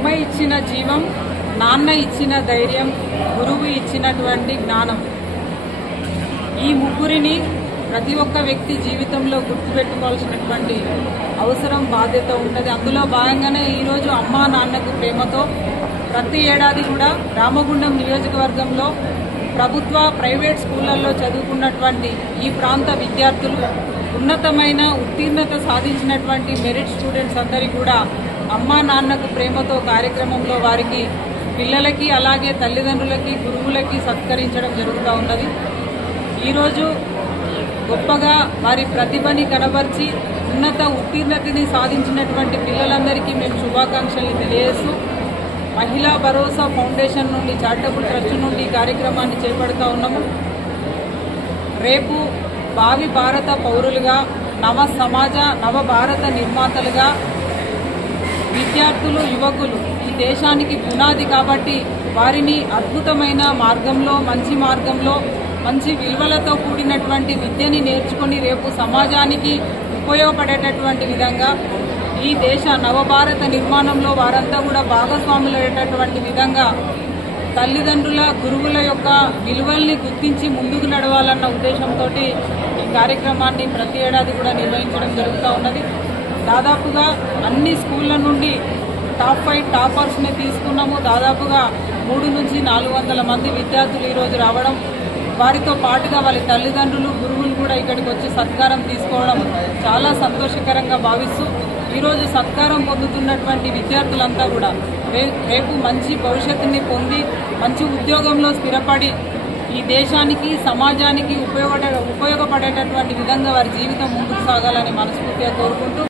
అమ్మ ఇచ్చిన జీవం, నాన్న ఇచ్చిన ధైర్యం, గురువు ఇచ్చినటువంటి జ్ఞానం, ఈ ముగ్గురిని ప్రతి ఒక్క వ్యక్తి జీవితంలో గుర్తుపెట్టుకోవాల్సినటువంటి అవసరం, బాధ్యత ఉంటుంది. అందులో భాగంగానే ఈరోజు అమ్మా నాన్నకు ప్రేమతో ప్రతి ఏడాది కూడా రామగుండం నియోజకవర్గంలో ప్రభుత్వ, ప్రైవేట్ స్కూళ్లలో చదువుకున్నటువంటి ఈ ప్రాంత విద్యార్థులు, ఉన్నతమైన ఉత్తీర్ణత సాధించినటువంటి మెరిట్ స్టూడెంట్స్ అందరికీ కూడా అమ్మా నాన్నకు ప్రేమతో కార్యక్రమంలో వారికి, పిల్లలకి అలాగే తల్లిదండ్రులకి, గురువులకి సత్కరించడం జరుగుతూ ఉన్నది. ఈరోజు గొప్పగా వారి ప్రతిభని కనబర్చి ఉన్నత ఉత్తీర్ణతని సాధించినటువంటి పిల్లలందరికీ మేము శుభాకాంక్షల్ని తెలియజేస్తూ, మహిళా భరోసా ఫౌండేషన్ నుండి, చారిటబుల్ ట్రస్ట్ నుండి ఈ కార్యక్రమాన్ని చేపడుతూ ఉన్నాము. రేపు భావి భారత పౌరులుగా, నవ సమాజ, నవ భారత నిర్మాతలుగా విద్యార్థులు, యువకులు ఈ దేశానికి పునాది కాబట్టి వారిని అద్భుతమైన మార్గంలో, మంచి మార్గంలో, మంచి విలువలతో కూడినటువంటి విద్యని నేర్చుకుని రేపు సమాజానికి ఉపయోగపడేటటువంటి విధంగా, ఈ దేశ నవభారత నిర్మాణంలో వారంతా కూడా భాగస్వాములు అయ్యేటటువంటి విధంగా తల్లిదండ్రుల, గురువుల యొక్క విలువల్ని గుర్తించి ముందుకు నడవాలన్న ఉద్దేశంతో ఈ కార్యక్రమాన్ని ప్రతి ఏడాది కూడా నిర్వహించడం జరుగుతూ ఉన్నది. దాదాపుగా అన్ని స్కూళ్ల నుండి టాప్ 5 టాపర్స్ని తీసుకున్నాము. దాదాపుగా 300 నుంచి 400 మంది విద్యార్థులు ఈరోజు రావడం, వారితో పాటుగా వాళ్ళ తల్లిదండ్రులు, గురువులు కూడా ఇక్కడికి వచ్చి సత్కారం తీసుకోవడం చాలా సంతోషకరంగా భావిస్తూ, ఈరోజు సత్కారం పొందుతున్నటువంటి విద్యార్థులంతా కూడా రేపు మంచి భవిష్యత్తుని పొంది మంచి ఉద్యోగంలో స్థిరపడి ఈ దేశానికి, సమాజానికి ఉపయోగపడేటటువంటి విధంగా వారి జీవితం ముందుకు సాగాలని మనస్ఫూర్తిగా కోరుకుంటూ